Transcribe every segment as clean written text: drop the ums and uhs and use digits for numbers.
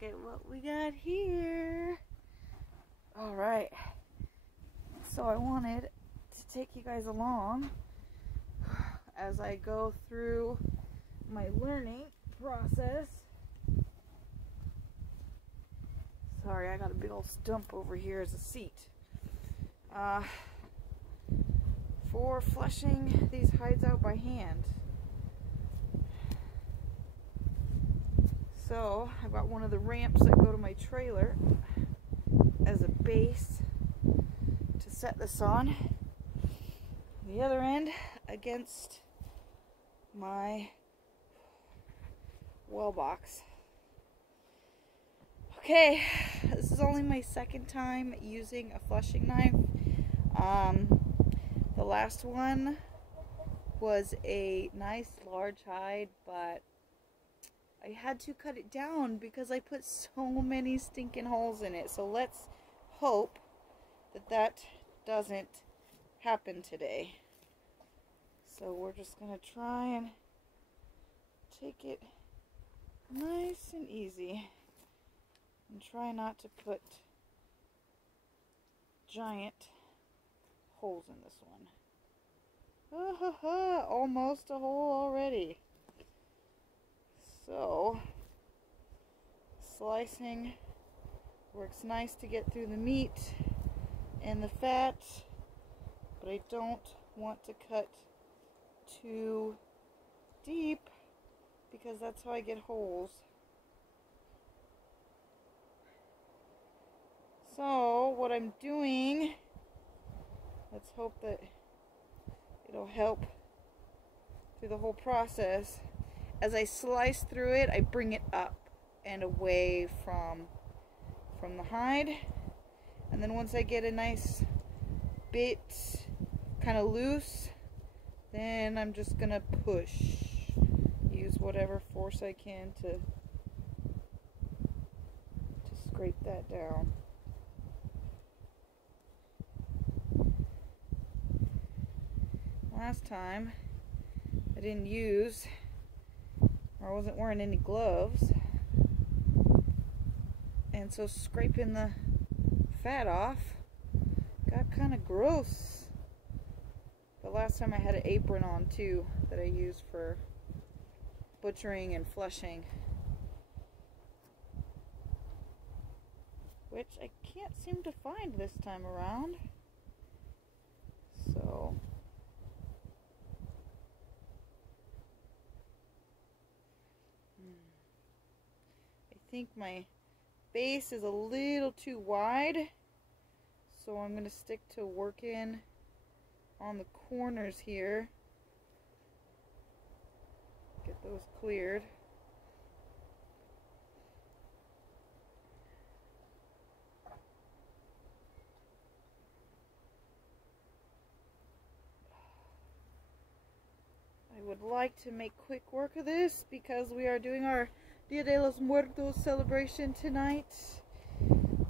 Look at what we got here. Alright, so I wanted to take you guys along as I go through my learning process. Sorry, I got a big old stump over here as a seat. For flushing these hides out by hand. So, I've got one of the ramps that go to my trailer as a base to set this on. The other end against my well box. Okay, this is only my second time using a flushing knife. The last one was a nice large hide, but I had to cut it down because I put so many stinking holes in it. So let's hope that that doesn't happen today. So we're just going to try and take it nice and easy and try not to put giant holes in this one. Almost a hole already. So, slicing works nice to get through the meat and the fat, but I don't want to cut too deep because that's how I get holes. So, what I'm doing, let's hope that it'll help through the whole process. As I slice through it, I bring it up and away from the hide. And then once I get a nice bit kind of loose, then I'm just going to push. Use whatever force I can to scrape that down. Last time I didn't use, or I wasn't wearing any gloves, and so scraping the fat off got kind of gross. But last time I had an apron on too that I used for butchering and flushing, which I can't seem to find this time around. So I think my base is a little too wide, so I'm going to stick to working on the corners here. Get those cleared. I would like to make quick work of this because we are doing our Dia de los Muertos celebration tonight,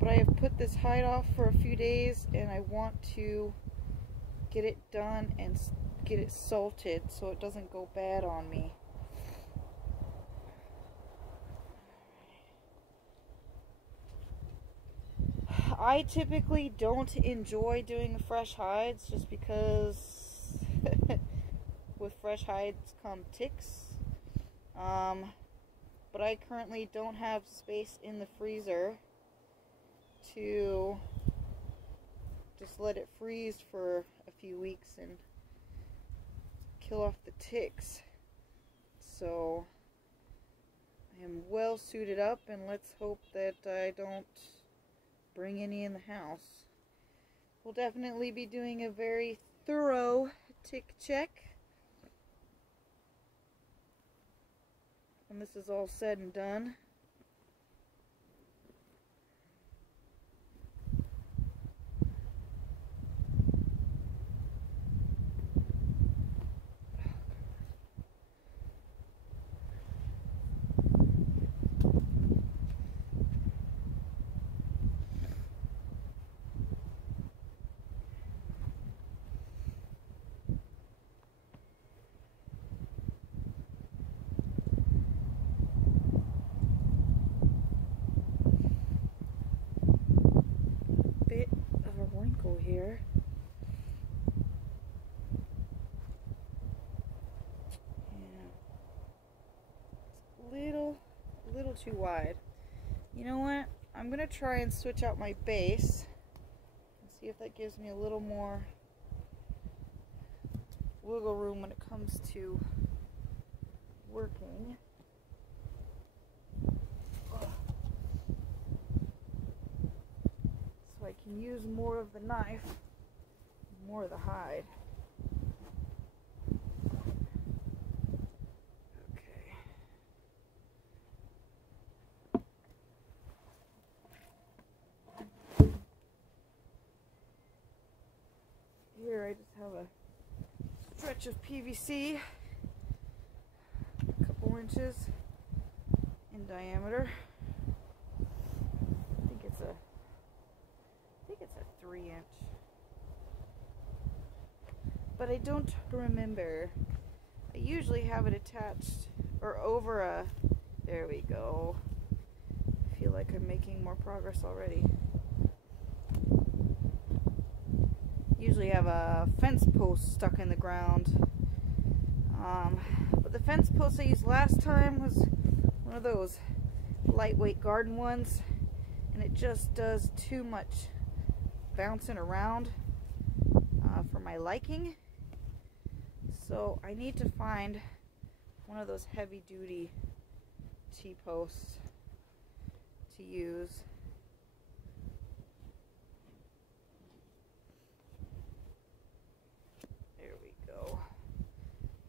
but I have put this hide off for a few days and I want to get it done and get it salted so it doesn't go bad on me. I typically don't enjoy doing fresh hides just because with fresh hides come ticks. But I currently don't have space in the freezer to just let it freeze for a few weeks and kill off the ticks. So I am well suited up, and let's hope that I don't bring any in the house. We'll definitely be doing a very thorough tick check when this is all said and done. here. Yeah. It's a little too wide. You know what? I'm gonna try and switch out my base and see if that gives me a little more wiggle room when it comes to working. So I can use more of the knife, more of the hide. Okay. Here I just have a stretch of PVC, a couple inches in diameter. I think it's a 3-inch, but I don't remember. I usually have it attached or over a, there we go. I feel like I'm making more progress already. Usually have a fence post stuck in the ground, but the fence post I used last time was one of those lightweight garden ones, and it just does too much bouncing around for my liking. So I need to find one of those heavy duty T-posts to use. There we go.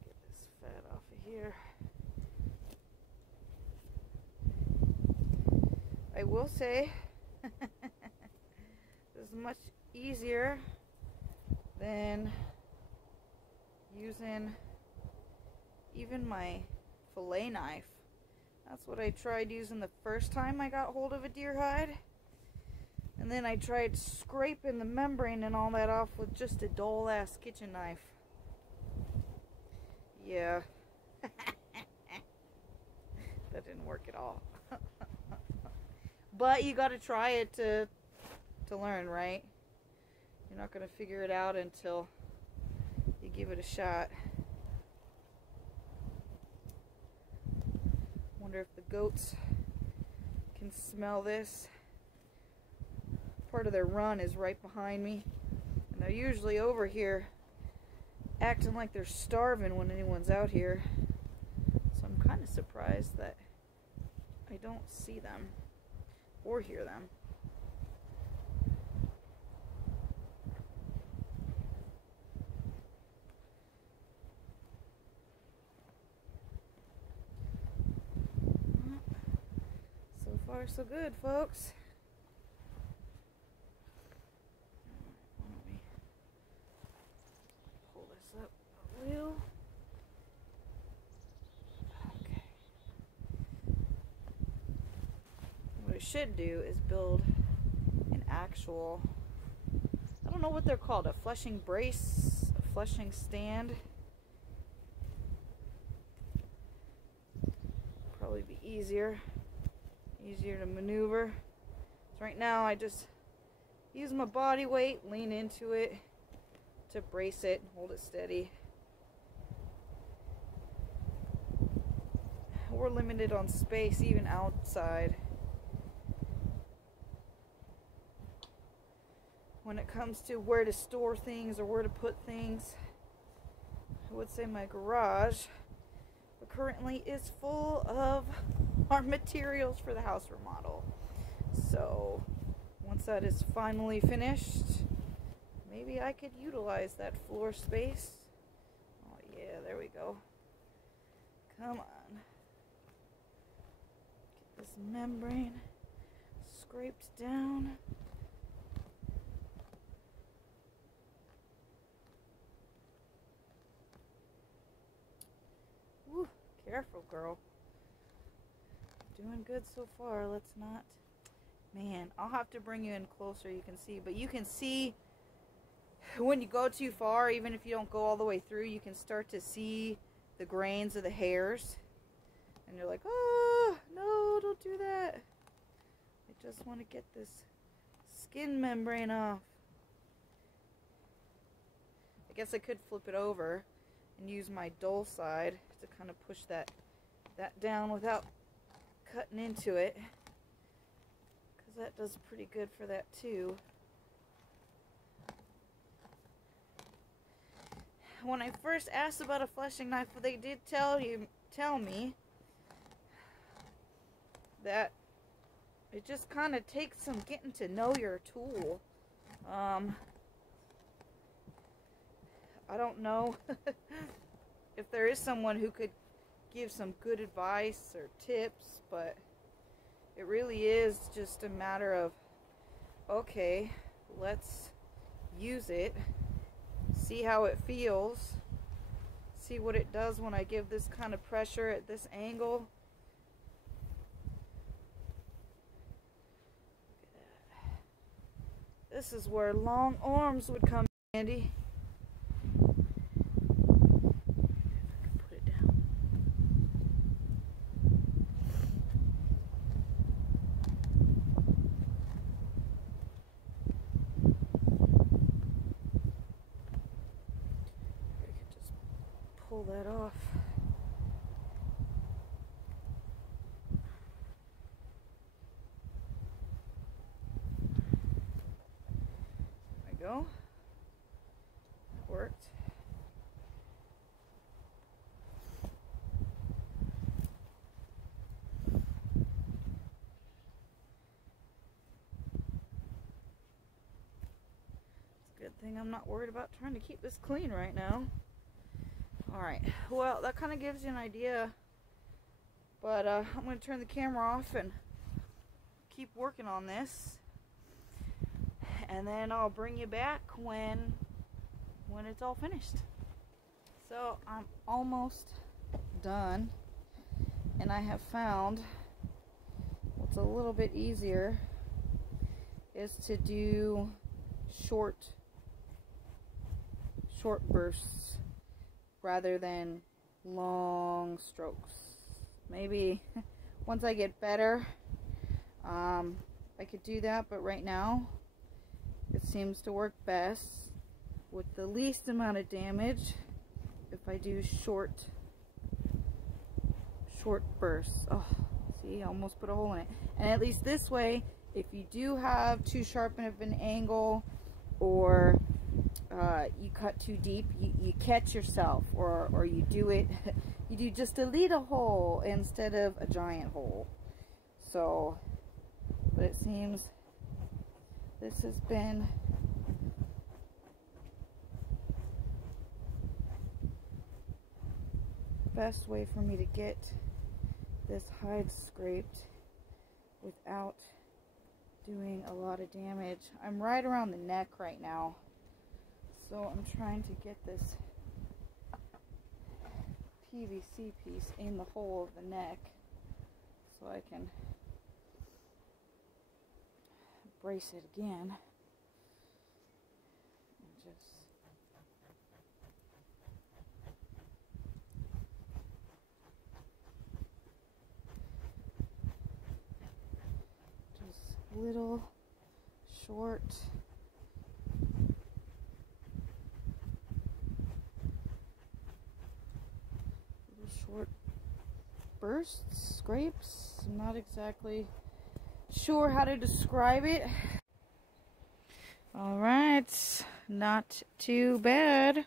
Get this fat off of here. I will say this is much easier than using even my fillet knife. That's what I tried using the first time I got hold of a deer hide. And then I tried scraping the membrane and all that off with just a dull ass kitchen knife. Yeah. That didn't work at all. But you gotta try it to learn, right? You're not gonna figure it out until you give it a shot. Wonder if the goats can smell this. Part of their run is right behind me, and they're usually over here acting like they're starving when anyone's out here. So I'm kind of surprised that I don't see them or hear them. So far so good, folks. Let me pull this up a little. Okay. What I should do is build an actual, I don't know what they're called, a fleshing brace, a fleshing stand. Probably be easier to maneuver. So right now I just use my body weight, lean into it to brace it, hold it steady. We're limited on space even outside. When it comes to where to store things or where to put things, I would say my garage, but currently is full of our materials for the house remodel. So once that is finally finished, maybe I could utilize that floor space. Oh yeah, there we go. Come on. Get this membrane scraped down. Woo, careful, girl. Doing good so far. Let's not. Man, I'll have to bring you in closer. You can see, but you can see when you go too far, even if you don't go all the way through, you can start to see the grains of the hairs, and you're like, oh no, don't do that. I just want to get this skin membrane off. guess I could flip it over and use my dull side to kind of push that down without cutting into it, because that does pretty good for that too. When I first asked about a fleshing knife, they did tell me that it just kind of takes some getting to know your tool. I don't know if there is someone who could give some good advice or tips, but it really is just a matter of, okay, let's use it, see how it feels, see what it does when I give this kind of pressure at this angle. This is where long arms would come in handy. Pull that off. There we go. That worked. It's a good thing I'm not worried about trying to keep this clean right now. Alright, well, that kind of gives you an idea, but I'm going to turn the camera off and keep working on this, and then I'll bring you back when it's all finished. So I'm almost done, and I have found what's a little bit easier is to do short bursts rather than long strokes. Maybe once I get better, I could do that, but right now it seems to work best with the least amount of damage if I do short bursts. Oh, see, I almost put a hole in it. And at least this way, if you do have too sharp of an angle, or you cut too deep, you catch yourself, or you do just a little hole instead of a giant hole. So, but it seems this has been the best way for me to get this hide scraped without doing a lot of damage. I'm right around the neck right now, so I'm trying to get this PVC piece in the hole of the neck so I can brace it again. And just little short bursts, scrapes. I'm not exactly sure how to describe it. Alright, not too bad.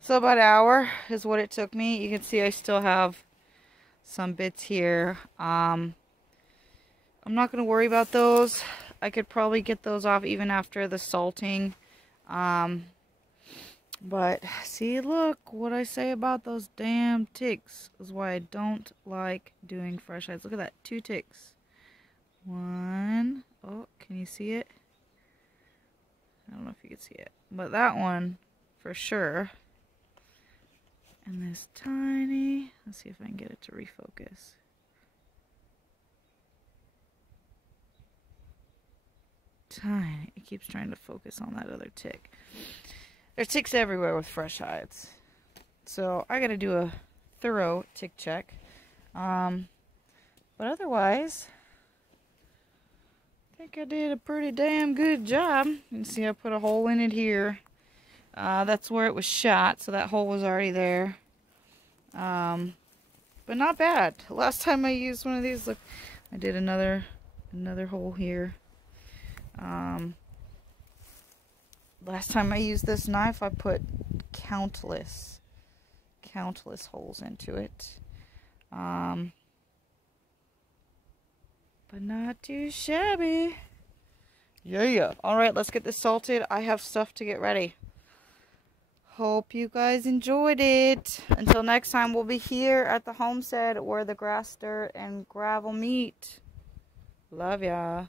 So about an hour is what it took me. You can see I still have some bits here. I'm not going to worry about those. I could probably get those off even after the salting. But see, look what I say about those damn ticks is why I don't like doing fresh hides. Look at that, 2 ticks. 1. Oh, can you see it? I don't know if you can see it, but that one for sure. And this tiny, let's see if I can get it to refocus. Tiny, it keeps trying to focus on that other tick. There's ticks everywhere with fresh hides, so I gotta do a thorough tick check. But otherwise, I think I did a pretty damn good job. You can see I put a hole in it here. That's where it was shot, so that hole was already there. But not bad. Last time I used one of these, look, I did another hole here. Last time I used this knife, I put countless holes into it. But not too shabby. Yeah. Alright, let's get this salted. I have stuff to get ready. Hope you guys enjoyed it. Until next time, we'll be here at the homestead where the grass, dirt, and gravel meet. Love ya.